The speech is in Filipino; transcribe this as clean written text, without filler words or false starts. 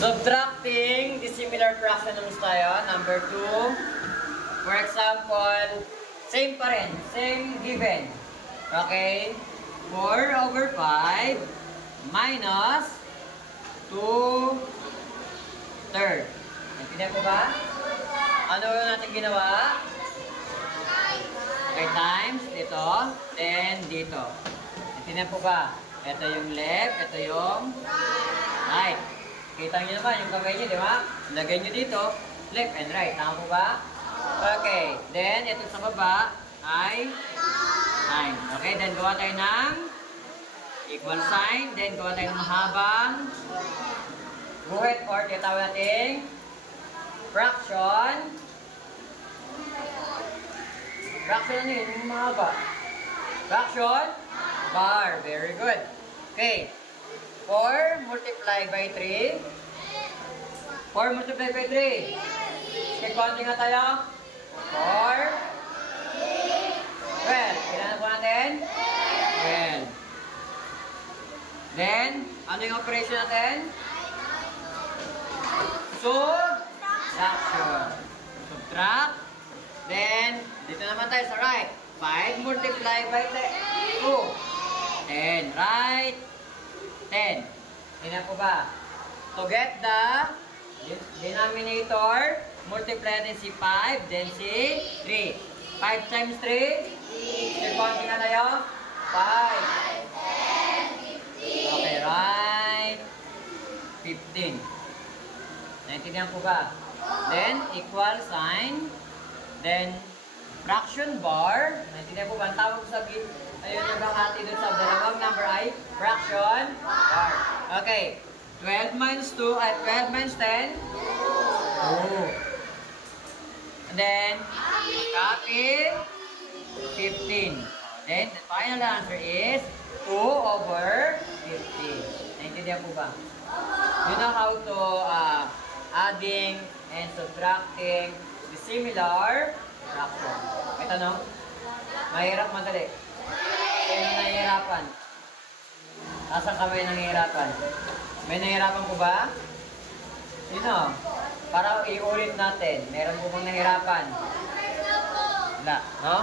Subtracting dissimilar fractions tayo. Number 2. For example, same pa rin. Same given. Okay? 4 over 5 minus 2 third. Naintindihan ko ba? Ano natin ginawa? Okay, times dito. Then dito. Naintindihan po ba? Ito yung left. Ito yung right. Kita nyo naman yung kamay nyo, di ba? Lagay nyo dito, left and right. Tama po ba? Okay. Then, ito sa baba ay 9. Okay, then gawa tayo ng equal sign. Then, gawa tayo ng mahabang guhit or tinatawag nating fraction. Fraction ano yun? Yung mahaba. Fraction bar. Very good. Okay. 4 multiplied by 3. 4 multiplied by 3. Okay, konti nga tayo. 4. 12. Kailan po natin? 12. Then, ano yung operation natin? Subtraction. Subtract. Then, dito naman tayo sa right. 5 multiplied by 2. 10. Right. 10. Tingnan po ba? To get the denominator, multiply natin si 5, then si 3. 5 times 3? Konti na tayo? 5. Okay, right. 15. Naintindihan po ba? Then, equal sign. Then, fraction bar. Naintindihan po ba? Ang tawag sa ayun, naghahati dun sa dalawang number ay fraction bar. Okay. 12 minus 2 ay 12 minus 10? 2. And then, copy 15. Then, the final answer is 2 over 15. Naintindihan po ba? You know how to adding and subtracting the similar fraction. May tanong? Mahirap, madali. Sino nahihirapan? Nasaan ka may nahihirapan? May nahihirapan po ba? Sino? Para iulit natin. Meron po bang nahihirapan? Wala, no?